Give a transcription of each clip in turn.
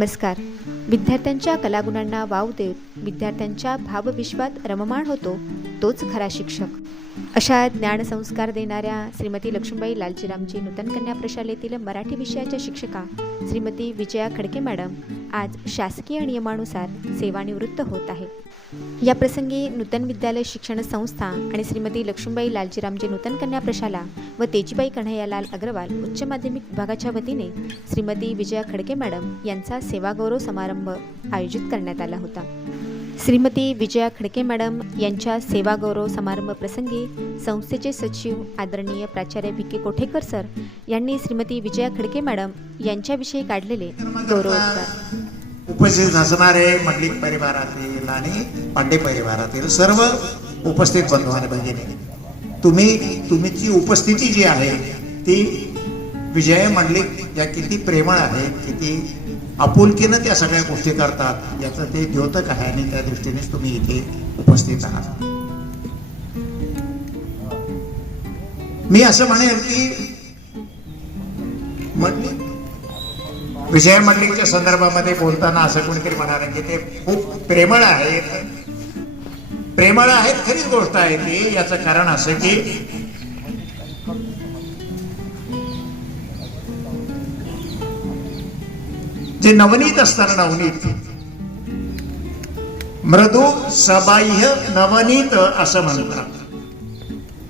नमस्कार. विद्यार्थ्यांच्या कलागुणांना वाव देत विद्यार्थ्यांच्या भावविश्वात रममाण होतो तोच खरा शिक्षक. अशा ज्ञानसंस्कार देणाऱ्या श्रीमती लक्ष्मीबाई लालजीरामजी नूतन कन्या प्रशालेतील मराठी विषयाच्या शिक्षका श्रीमती विजया खडके मॅडम आज शासकीय नियमानुसार सेवानिवृत्त होत आहे. या प्रसंगी नूतन विद्यालय शिक्षण संस्था आणि श्रीमती लक्ष्मीबाई लालजीरामजी नूतन कन्या प्रशाला व तेजीबाई कन्हैयालाल अग्रवाल उच्च माध्यमिक विभागाच्या वतीने श्रीमती विजया खडके मॅडम यांचा सेवागौरव समारंभ आयोजित करण्यात आला होता. श्रीमती विजया खडके मॅडम यांच्या सेवागौरव समारंभ प्रसंगी संस्थेचे सचिव आदरणीय प्राचार्य व्ही के कोठेकर सर यांनी श्रीमती विजया खडके मॅडम यांच्याविषयी काढलेले गौरव उपस्थित असणारे मंडलिक परिवारातील आणि पांडे परिवारातील सर्व उपस्थित बंधू आणि भगिनी तुम्ही तुमची उपस्थिती जी आहे ती विजय मंडलिक या किती प्रेमळ आहे किती आपुलकीनं त्या सगळ्या गोष्टी करतात. याचं ते द्योतक आहे आणि त्या दृष्टीनेच तुम्ही इथे उपस्थित आहात. मी असं म्हणेल की मंडलिक विजय मंडळीच्या संदर्भामध्ये बोलताना असं कोणीतरी म्हणाले की ते खूप प्रेमळ आहेत. प्रेमळ आहेत खरीच गोष्ट आहे ती. याचं कारण असं की जे नवनीत असताना नवनीत. मृदू सबाह्य नवनीत असं म्हणतात.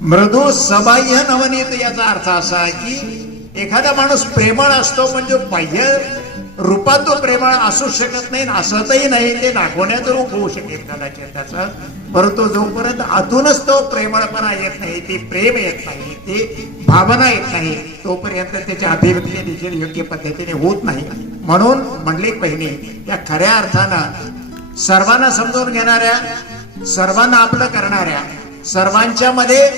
मृदू सबाह्य नवनीत याचा अर्थ असा आहे की एखादा माणूस प्रेमळ असतो म्हणजे बाह्य रूपात तो प्रेमळ असू शकत नाही असतही नाही ते दाखवण्याचं रूप होऊ शकेल कदाचित त्याचं. परंतु जोपर्यंत आतूनच तो प्रेमळपणा येत नाही ती प्रेम येत नाही ती भावना येत नाही तोपर्यंत त्याची अभिव्यक्ती देखील योग्य पद्धतीने होत नाही. म्हणून म्हणली पहिली या खऱ्या अर्थानं सर्वांना समजून घेणाऱ्या सर्वांना आपलं करणाऱ्या सर्वांच्या मध्ये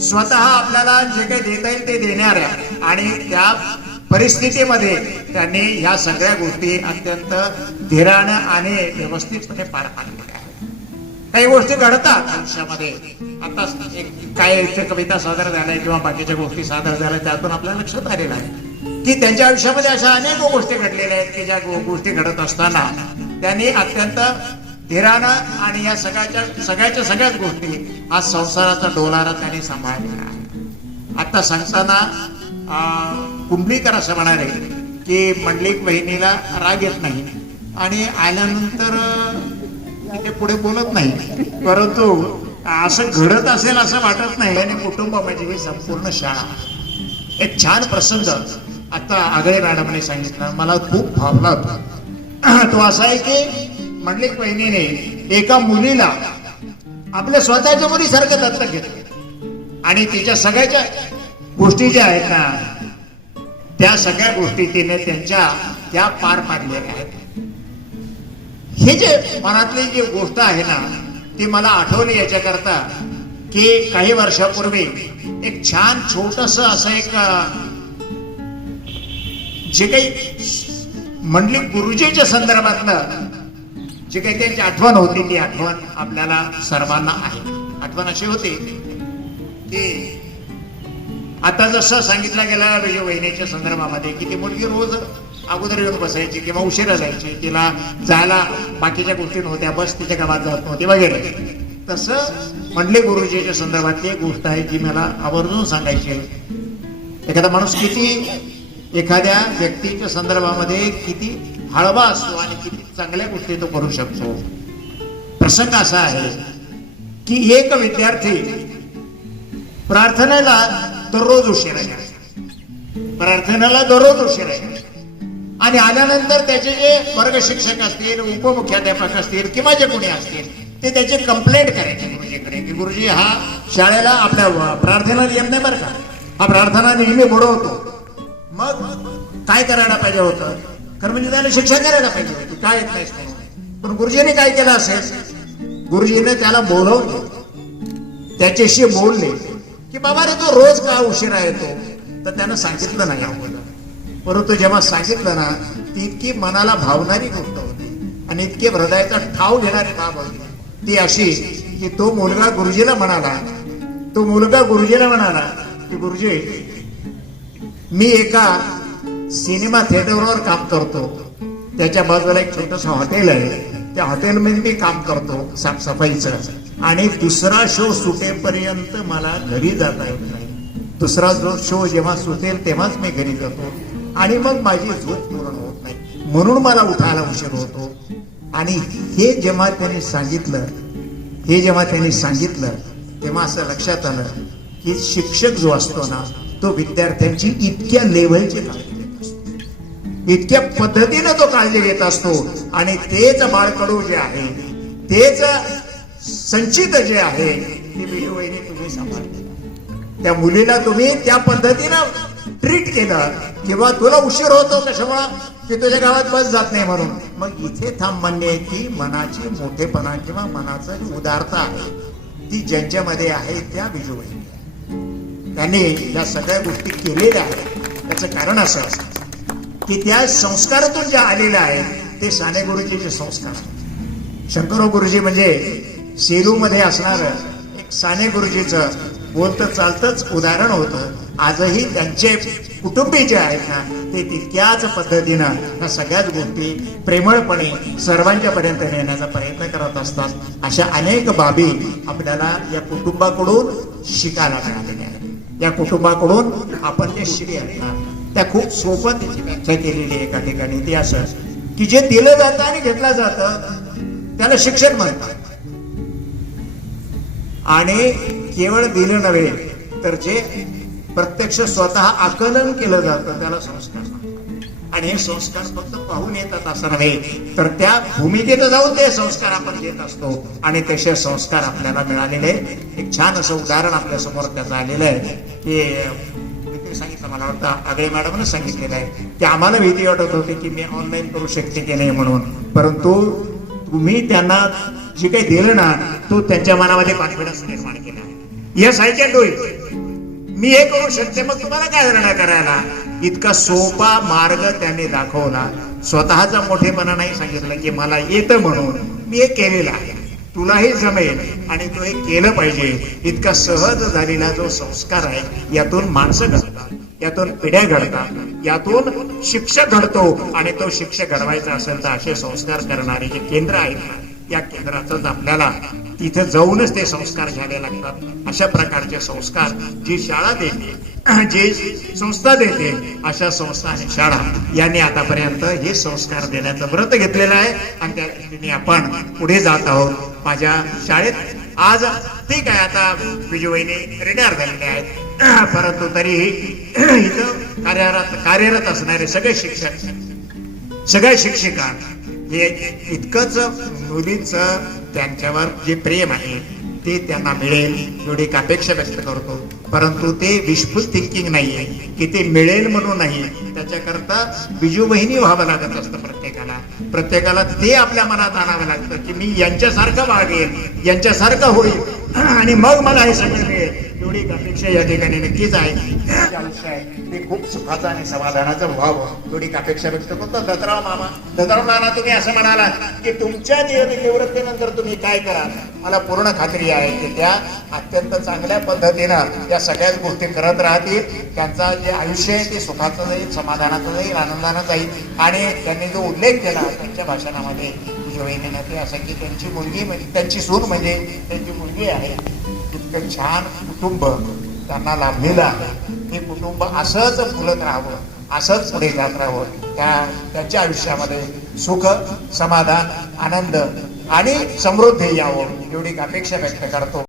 स्वतः आपल्याला जे काही देता येईल ते देणाऱ्या आणि त्या परिस्थितीमध्ये त्यांनी ह्या सगळ्या गोष्टी अत्यंत धीरानं आणि व्यवस्थितपणे पार पाडलेल्या आहेत काही गोष्टी घडतात आयुष्यामध्ये. आता एक काय कविता सादर झाल्या किंवा बाकीच्या गोष्टी सादर झाल्या त्यातून आपल्या लक्षात आलेलं आहे. की त्यांच्या आयुष्यामध्ये अशा अनेक गोष्टी घडलेल्या आहेत की ज्या गो- गोष्टी घडत असताना त्यांनी अत्यंत धीरानं आणि या सगळ्याच्या सगळ्याच्या सगळ्याच गोष्टी आज संसाराचा डोलारा त्यांनी सांभाळलेला आहे. आता सांगताना अं, असं म्हणाले की मंडलिक बहिणीला राग येत नाही आणि आल्यानंतर ते पुढे बोलत नाही. परंतु असं घडत असेल असं वाटत नाही आणि कुटुंब म्हणजे ही संपूर्ण शाळा. एक छान प्रसंग. आता आगळे मॅडमने सांगितलं मला खूप भावला होता. तो असा आहे की मंडलिक बहिणीने एका मुलीला आपल्या स्वतःच्या मुलीसारखं दत्तक घेतलं. आणि तिच्या सगळ्याच्या गोष्टी ज्या आहेत ना त्या सगळ्या गोष्टी तिने त्यांच्या त्या पार पाडलेल्या आहेत. हे जे मनातली जी गोष्ट आहे ना ती मला आठवली याच्याकरता की काही वर्षापूर्वी एक छान छोटस असं एक का जे काही मंडली गुरुजीच्या संदर्भातलं जे काही त्यांची आठवण होती ती आठवण आपल्याला सर्वांना आहे. आठवण अशी होती की आता जसं सांगितलं गेलं विजय वहिनीच्या संदर्भामध्ये की ती मुलगी रोज अगोदर येऊन बसायची किंवा उशिरा जायची तिला जायला बाकीच्या गोष्टी नव्हत्या बस तिच्या गावात जात नव्हती वगैरे. तसं मंडले गुरुजीच्या संदर्भातली एक गोष्ट आहे जी मला आवर्जून सांगायची आहे. एखादा माणूस किती एखाद्या व्यक्तीच्या संदर्भामध्ये किती हळवा असतो आणि किती चांगल्या गोष्टी तो करू शकतो. प्रसंग असा आहे की एक विद्यार्थी प्रार्थनेला दररोज उशिरा यायचा प्रार्थनेला दररोज उशिरा यायचा आणि आल्यानंतर त्याचे जे वर्ग शिक्षक असतील उपमुख्याध्यापक असतील किंवा जे कोणी असतील ते त्याची कंप्लेंट करायचे गुरुजीकडे. की गुरुजी हा शाळेला आपल्या प्रार्थना नियम नाही बरं का? हा प्रार्थना नेहमी बुडवतो मग काय करायला पाहिजे होतं? तर म्हणजे त्याला शिक्षा करायला पाहिजे होती. काय येत नाही? पण गुरुजीने काय केलं असेल? गुरुजीने त्याला बोलवले. त्याच्याशी बोलले की बाबा रे तो रोज का उशिरा येतो? तर त्यानं सांगितलं नाही अगोदर परंतु जेव्हा सांगितलं ना ती इतकी मनाला भावणारी गोष्ट होती आणि इतकी हृदयाचा ठाव घेणारी बाब होती. ती अशी की तो मुलगा गुरुजीला म्हणाला तो मुलगा गुरुजीला म्हणाला की गुरुजी मी एका सिनेमा थिएटरवर काम करतो. त्याच्या बाजूला एक छोटस हॉटेल आहे. त्या हॉटेलमध्ये मी काम करतो साफसफाईचं. आणि दुसरा शो सुटेपर्यंत मला घरी जाता येत नाही. दुसरा जो शो जेव्हा सुटेल तेव्हाच मी घरी जातो. आणि मग माझी झोप पूर्ण होत नाही. म्हणून मला उठायला उशीर होतो. आणि हे जेव्हा त्यांनी सांगितलं हे जेव्हा त्यांनी सांगितलं तेव्हा असं लक्षात आलं की शिक्षक जो असतो ना तो विद्यार्थ्यांची इतक्या लेवलची इतक्या पद्धतीनं तो काळजी घेत असतो. आणि तेच बाळकडू जे आहे तेच संचित जे आहे ते विजूवहिनी तुम्ही सांभाळले त्या मुलीला तुम्ही त्या पद्धतीनं ट्रीट केलं किंवा तुला उशीर होतो कशामुळं? की तुझ्या गावात बस जात नाही म्हणून. मग इथे थांब म्हणणे आहे की मनाची मोठेपणा किंवा मनाचं उदारता आहे ती ज्यांच्यामध्ये आहे त्या विजूवहिनी आहे. त्यांनी या सगळ्या गोष्टी केलेल्या आहेत. त्याचं कारण असं की त्या संस्कारातून ज्या आलेल्या आहेत ते साने गुरुजीचे संस्कार शंकर गुरुजी म्हणजे सेलूमध्ये असणार एक साने गुरुजीचं बोलतं चालतंच उदाहरण होतं. आजही त्यांचे कुटुंबी जे आहेत ना ते तितक्याच पद्धतीनं ह्या सगळ्याच गोष्टी प्रेमळपणे सर्वांच्या पर्यंत नेण्याचा प्रयत्न करत असतात. अशा अनेक बाबी आपल्याला या कुटुंबाकडून शिकायला मिळालेल्या आहेत. या कुटुंबाकडून आपण ते शिकले आणणार त्या खूप सोपं त्याची व्याख्या केलेली आहे एका ठिकाणी. ती असं की जे दिलं जातं आणि घेतलं जातं त्याला शिक्षण म्हणतात. आणि केवळ दिलं नव्हे तर जे प्रत्यक्ष स्वतः आकलन केलं जातं त्याला संस्कार. आणि हे संस्कार फक्त पाहून येतात असं नव्हे तर त्या भूमिकेत जाऊन ते संस्कार आपण घेत असतो. आणि तसे संस्कार आपल्याला मिळालेले एक छान असं उदाहरण आपल्यासमोर त्याचं आलेलं आहे. की सांगितलं मला वाटतं आगळे मॅडमनं सांगितलेलं आहे. की आम्हाला भीती वाटत होती की मी ऑनलाईन करू शकते की नाही म्हणून. परंतु तुम्ही त्यांना जे काही दिलं ना तो त्यांच्या मनामध्ये कॉन्फिडन्स निर्माण केला. Yes I can do it मी हे करू शकते मग तुम्हाला काय निर्णय करायला? इतका सोपा मार्ग त्यांनी दाखवला. स्वतःचा मोठेपणा नाही सांगितलं की मला येतं म्हणून. मी हे केलेलं आहे. तुलाही जमेल आणि तो हे केलं पाहिजे. इतका सहज झालेला जो संस्कार आहे यातून माणसं घडतात यातून पिढ्या घडतात यातून शिक्षक घडतो आणि तो शिक्षक घडवायचा असेल तर असे संस्कार करणारे जे केंद्र आहेत या केंद्रातच आपल्याला तिथे जाऊनच ते संस्कार घ्यावे लागतात. अशा प्रकारचे संस्कार जी शाळा देते जे संस्था देते अशा संस्था आणि शाळा. यांनी आतापर्यंत हे संस्कार देण्याचं व्रत घेतलेलं आहे आणि त्या दृष्टीने आपण पुढे जात आहोत. माझ्या शाळेत आज ठीक आहे आता विजूवहिनी रिटायर झालेले आहेत. परंतु तरीही इथं कार्यरत कार्यरत असणारे सगळे शिक्षक सगळ्या शिक्षिका हे इतकंच मुलींचं त्यांच्यावर जे प्रेम आहे ते त्यांना मिळेल एवढी एक अपेक्षा व्यक्त करतो. परंतु ते विशफुल थिंकिंग नाहीये की ते मिळेल म्हणून नाही त्याच्याकरता बिजूबहिनी व्हावं लागत असतं प्रत्येकाला. प्रत्येकाला ते आपल्या मनात आणावं लागतं की मी यांच्यासारखं वागेल यांच्यासारखं होईल. आणि मग मला हे सगळं मिळेल. एवढी अपेक्षा या ठिकाणी नक्कीच आहे. आयुष्य आहे ते खूप सुखाचं आणि समाधानाचं व्हावं एवढी अपेक्षा व्यक्त करतो. दत्तराव मामा दत्तराव मामा तुम्ही असं म्हणाला की तुमच्या नियत निवृत्तीनंतर तुम्ही काय करा मला पूर्ण खात्री आहे की त्या अत्यंत चांगल्या पद्धतीनं या सगळ्याच गोष्टी करत राहतील. त्यांचा जे आयुष्य आहे ते सुखाचं जाईल समाधानाचं जाईल आनंदानं जाईल. आणि त्यांनी जो उल्लेख केला त्यांच्या भाषणामध्ये ते असं की त्यांची मुलगी म्हणजे त्यांची सून म्हणजे त्यांची मुलगी आहे. इतकं छान कुटुंब त्यांना लाभलेलं आहे. हे कुटुंब असंच फुलत राहावं असंच पुढे जात राहावं. त्या त्यांच्या आयुष्यामध्ये सुख समाधान आनंद आणि समृद्धी यावं एवढी अपेक्षा व्यक्त करतो.